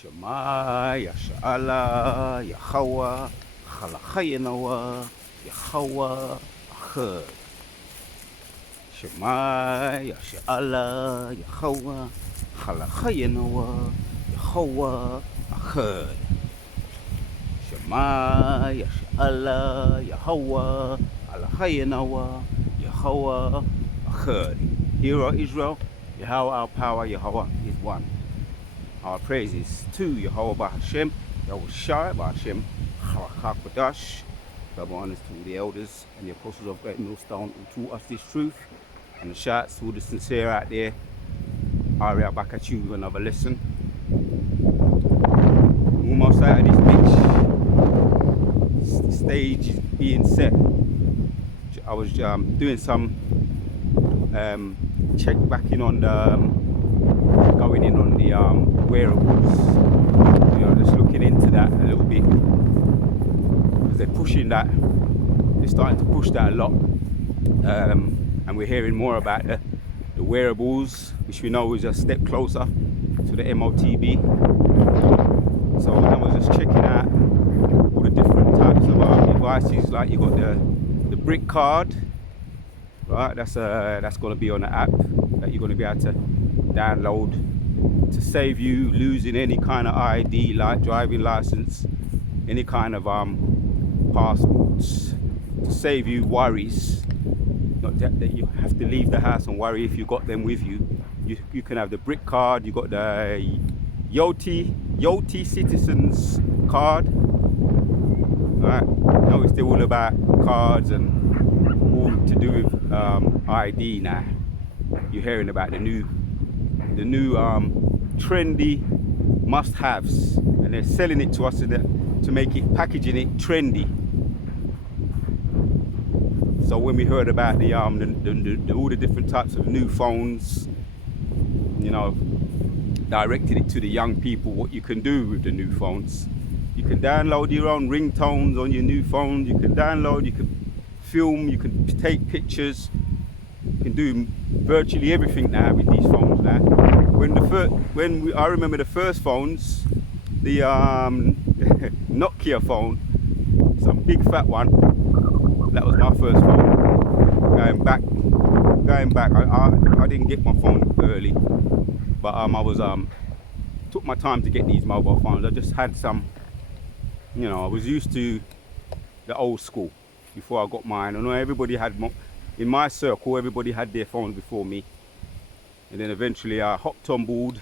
Shema, Yasha'Allah, Yahweh, Chalachayinawa, Yahweh, Achad. Shema, Yasha'Allah, Yahweh, Chalachayinawa, Yahweh, Achad. Shema, Yasha'Allah, Yahweh, Chalachayinawa, Yahweh, Achad. Hear, O Israel, Yahweh our power, Yahweh is one. Our praises to Yahweh Bahashem, Yahweh Shai Bahashem, Harakakadash. Double honors to all the elders and the apostles of Great Millstone who taught us this truth. And the shouts to all the sincere out there. Ari, back at you with another lesson. Almost out of this bitch. The stage is being set. I was doing some check back in on the going in on the wearables, you know, just looking into that a little bit because they're pushing that, they're starting to push that a lot, and we're hearing more about the wearables, which we know is a step closer to the M.O.T.B. So I was just checking out all the different types of devices. Like you got the brick card, right? That's going to be on the app that you're going to be able to download to save you losing any kind of ID, like driving license, any kind of passports, to save you worries. Not that you have to leave the house and worry if you got them with you. You can have the brick card. You got the M.O.T.B citizens card. Right? Now it's still all about cards and all to do with ID now. You're hearing about the new trendy must-haves, and they're selling it to us to make it, packaging it trendy. So when we heard about the all the different types of new phones, you know, directed it to the young people, what you can do with the new phones. You can download your own ringtones on your new phone. You can download, you can film, you can take pictures. You can do virtually everything now with these phones now. I remember the first phones, the Nokia phone, some big fat one. That was my first phone. Going back, I didn't get my phone early, but I was took my time to get these mobile phones. I just had some, you know, I was used to the old school before I got mine. I know everybody had. In my circle, everybody had their phones before me, and then eventually I hopped on board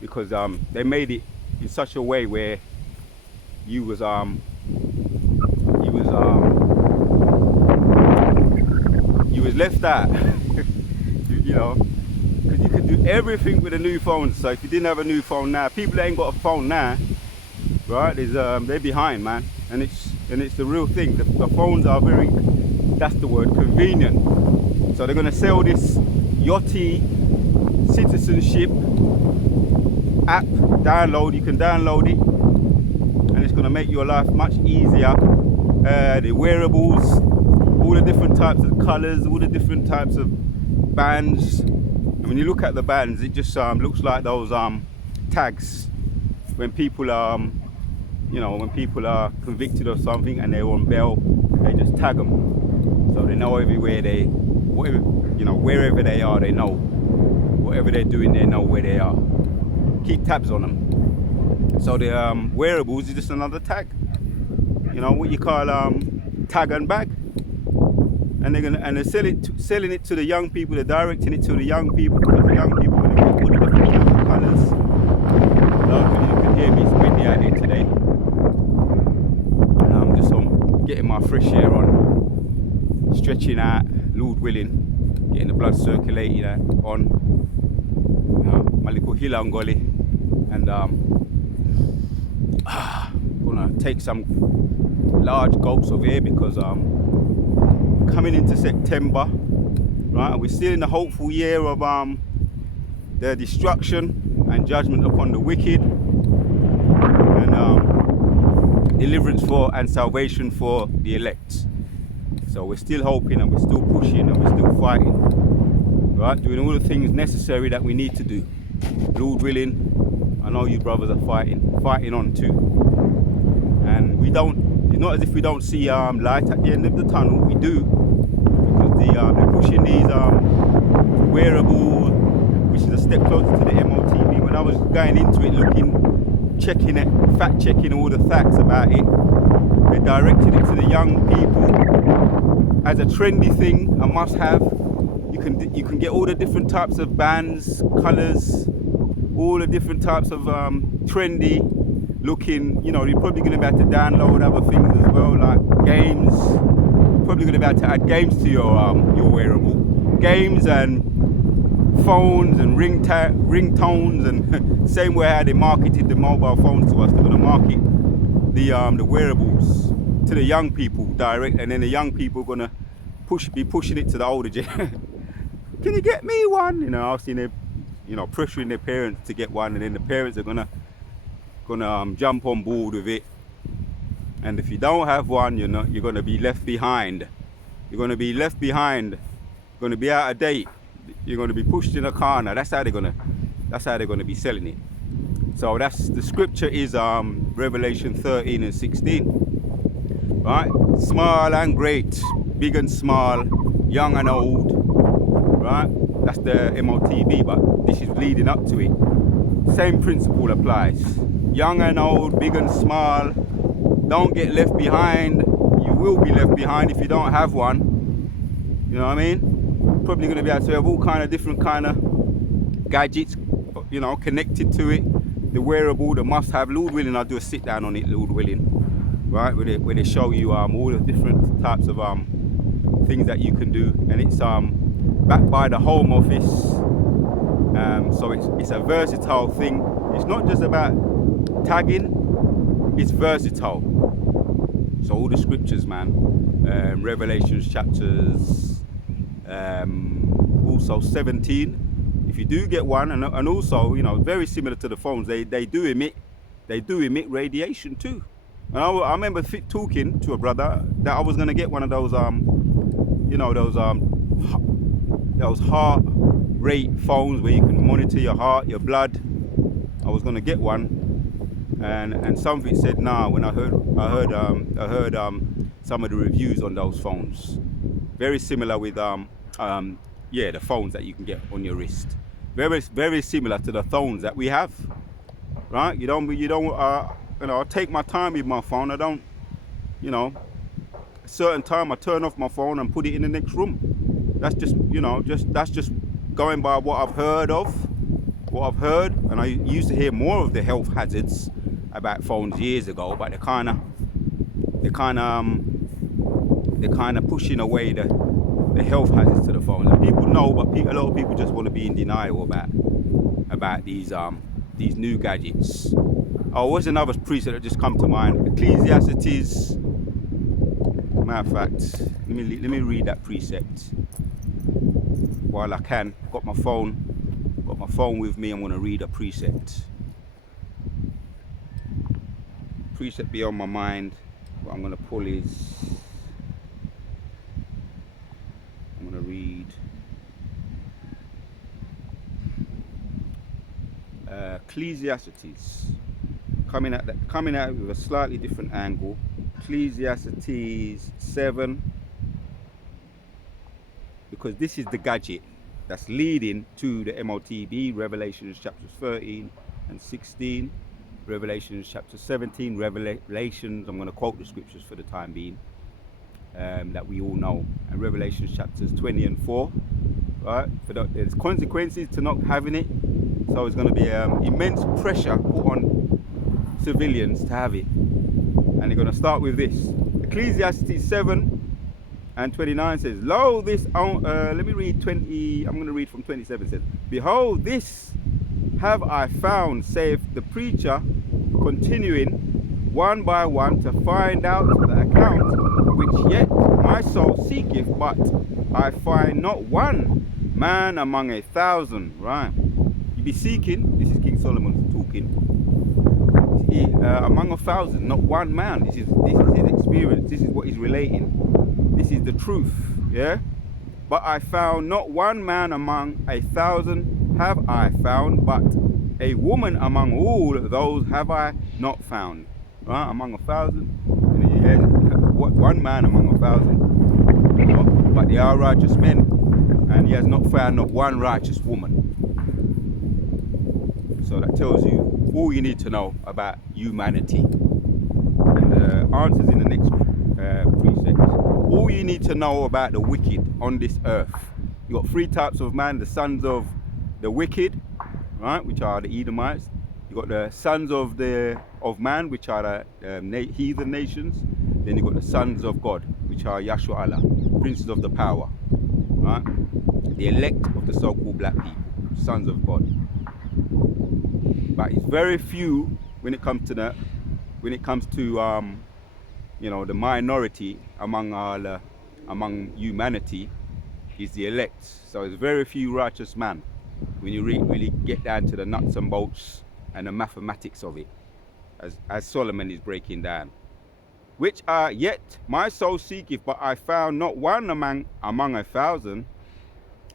because they made it in such a way where you was left out, you know, because you could do everything with a new phone. So if you didn't have a new phone now, people that ain't got a phone now, right? They're behind, man, and it's the real thing. The phones are very, that's the word, convenient. So they're going to sell this M.O.T.B citizenship app, download. You can download it, and it's going to make your life much easier. The wearables, all the different types of colors, all the different types of bands. And when you look at the bands, it just looks like those tags when people you know, when people are convicted of something and they're on bail, they just tag them. So they know everywhere wherever they are, they know. Whatever they're doing, they know where they are. Keep tabs on them. So the wearables is just another tag. You know, what you call tag and bag. And they're selling it to the young people, they're directing it to the young people, because the young people are going to get all the different types of colours. You can hear me, it's windy out there today. Getting my fresh air on, stretching out, Lord willing, getting the blood circulating on, my little hilangoli, and gonna take some large gulps of air because coming into September, right, and we're still in the hopeful year of the destruction and judgment upon the wicked, and deliverance for and salvation for the elect. So we're still hoping, and we're still pushing, and we're still fighting, right? Doing all the things necessary that we need to do. Lord willing, I know you brothers are fighting on too. And we don't, it's not as if we don't see light at the end of the tunnel. We do, because they're pushing these wearables, which is a step closer to the M.O.T.B. When I was going into it, looking, checking it, fact checking all the facts about it, they directed it to the young people as a trendy thing, a must-have. You can get all the different types of bands, colours, all the different types of trendy looking. You know, you're probably going to be able to download other things as well, like games. Probably going to be able to add games to your wearable, games and phones and ringtones, and same way how they marketed the mobile phones to us. They're going to market the wearables to the young people direct, and then the young people are going to be pushing it to the older generation. Can you get me one? You know, I've seen them, you know, pressuring their parents to get one, and then the parents are gonna jump on board with it. And if you don't have one, you're gonna be left behind. You're gonna be left behind. You're gonna be out of date. You're gonna be pushed in a corner. That's how they're gonna be selling it. So that's the scripture is Revelation 13 and 16. Right? Small and great, big and small, young and old. Right? That's the M.O.T.B, but this is leading up to it. Same principle applies. Young and old, big and small, don't get left behind. You will be left behind if you don't have one. You know what I mean? Probably going to be able to have all kind of different kind of gadgets, you know, connected to it. The wearable, the must-have. Lord willing, I'll do a sit down on it. Lord willing, right? Where they show you all the different types of things that you can do, and it's backed by the Home Office, so it's a versatile thing. It's not just about tagging, it's versatile. So all the scriptures, man, Revelations chapters also 17, if you do get one, and also, you know, very similar to the phones, they do emit radiation too. And I remember talking to a brother that I was going to get one of those you know, those heart rate phones where you can monitor your heart, your blood. I was gonna get one, and something said nah. When I heard some of the reviews on those phones, very similar with yeah, the phones that you can get on your wrist, very similar to the phones that we have, right? You know, I take my time with my phone. I don't, you know, a certain time I turn off my phone and put it in the next room. That's just, you know, that's just going by what I've heard, and I used to hear more of the health hazards about phones years ago, but they're kind of pushing away the health hazards to the phones. And people know, but a lot of people just want to be in denial about these new gadgets. Oh, what's another precept that just come to mind? Ecclesiastes. Matter of fact, let me read that precept while I can. Got my phone with me. I'm going to read a precept. Precept be on my mind. What I'm going to pull is, I'm going to read Ecclesiastes. Coming at it with a slightly different angle. Ecclesiastes 7. Because this is the gadget that's leading to the M.O.T.B, Revelations chapters 13 and 16, Revelations chapter 17, Revelations, I'm going to quote the scriptures for the time being, that we all know, and Revelations chapters 20 and 4, right? There's consequences to not having it, so it's going to be immense pressure put on civilians to have it. And they're going to start with this. Ecclesiastes 7 and 29 says, lo, this, let me read 20, I'm going to read from 27. It says, behold, this have I found, saith the preacher, continuing one by one to find out the account, which yet my soul seeketh, but I find not one man among 1,000. Right? You be seeking, this is King Solomon talking, among 1,000, not one man. This is his experience, this is what he's relating. This is the truth, yeah? But I found not one man among 1,000 have I found, but a woman among all those have I not found. Right? Among 1,000, and he has one man among 1,000. You know? But they are righteous men, and he has not found not one righteous woman. So that tells you all you need to know about humanity. And the answers in the next precept. All you need to know about the wicked on this earth. You got three types of man: the sons of the wicked, right, which are the Edomites. You got the sons of man, which are the heathen nations. Then you got the sons of God, which are Yahshua Allah, princes of the power, right? The elect of the so-called black people, sons of God. But it's very few when it comes to you know, the minority among humanity is the elect. So it's very few righteous man when you really get down to the nuts and bolts and the mathematics of it, as Solomon is breaking down. Which are yet my soul seeketh, but I found not one among 1,000.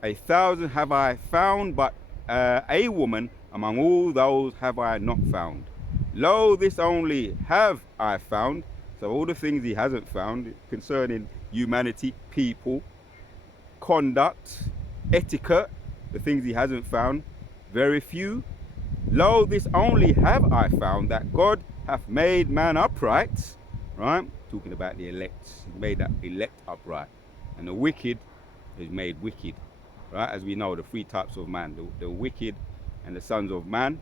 1,000 have I found, but a woman among all those have I not found. Lo, this only have I found. So all the things he hasn't found concerning humanity, people, conduct, etiquette, the things he hasn't found, very few. Lo, this only have I found, that God hath made man upright, right? Talking about the elect, he made that elect upright, and the wicked is made wicked, right? As we know, the three types of man: the wicked and the sons of man,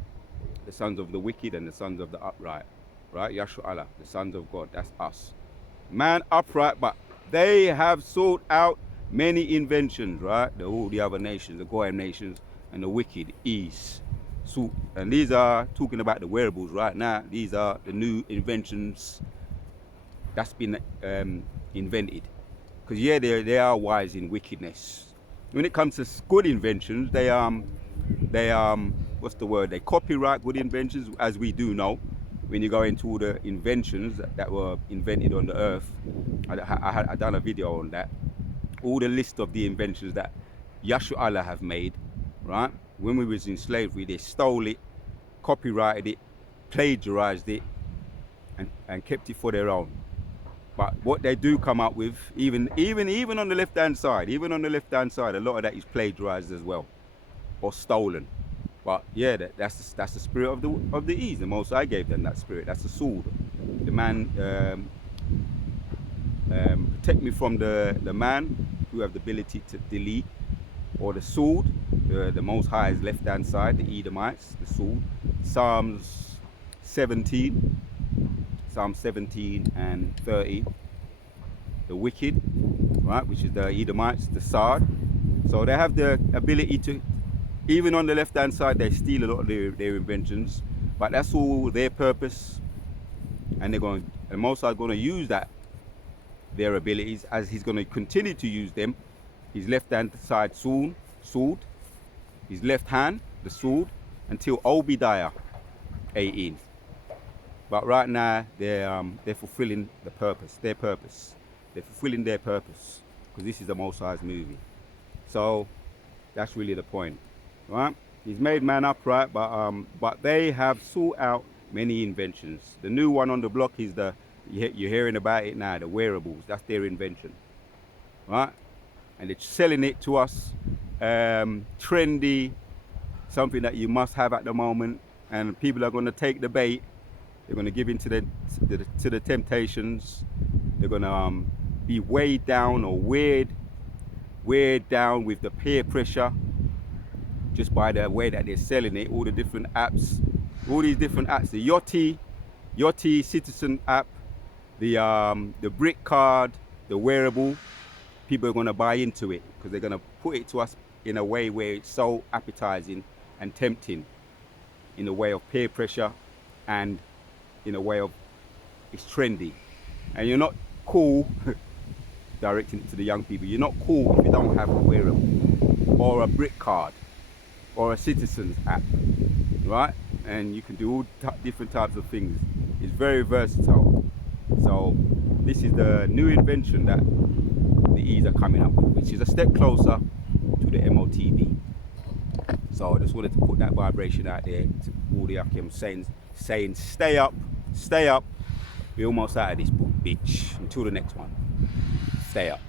the sons of the wicked and the sons of the upright, right? Yahshua Allah, the sons of God, that's us. Man upright, but they have sought out many inventions, right? All the other nations, the Goyim nations, and the wicked is. So, and these are talking about the wearables right now. These are the new inventions that's been invented. Because yeah, they are wise in wickedness. When it comes to good inventions, they what's the word? They copyright good inventions, as we do know. When you go into all the inventions that were invented on the earth, I done a video on that. All the list of the inventions that Yahshua Allah have made, right? When we was in slavery, they stole it, copyrighted it, plagiarized it, and kept it for their own. But what they do come up with, even on the left-hand side, a lot of that is plagiarized as well, or stolen. But yeah, that's the spirit of the ease. The Most I gave them that spirit. That's the sword. The man protect me from the man who have the ability to delete, or the sword. The Most High is left-hand side. The Edomites, the sword. Psalms 17 and 30. The wicked, right, which is the Edomites, the sword. So they have the ability to, even on the left-hand side, they steal a lot of their inventions, but that's all their purpose, and the Most High is going to use their abilities, as he's going to continue to use them. His left-hand side sword, his left hand, the sword, until Obadiah 18. But right now, they're fulfilling their purpose. They're fulfilling their purpose, because this is the Most High's movie. So that's really the point, right? He's made man upright, but they have sought out many inventions. The new one on the block is you're hearing about it now, the wearables. That's their invention, right? And they're selling it to us, trendy, something that you must have at the moment, and people are going to take the bait. They're going to give in to the temptations. They're going to be weighed down or weighed down with the peer pressure, just by the way that they're selling it. All the different apps, all these different apps, the Yachty Citizen app, the brick card, the wearable. People are going to buy into it because they're going to put it to us in a way where it's so appetizing and tempting, in a way of peer pressure, and in a way of it's trendy. And you're not cool, directing it to the young people, you're not cool if you don't have a wearable or a brick card or a citizens app, right? And you can do all different types of things. It's very versatile. So this is the new invention that the E's are coming up with, which is a step closer to the M.O.T.B. So I just wanted to put that vibration out there to all the Akim saying stay up, stay up. We're almost out of this book, bitch. Until the next one, stay up.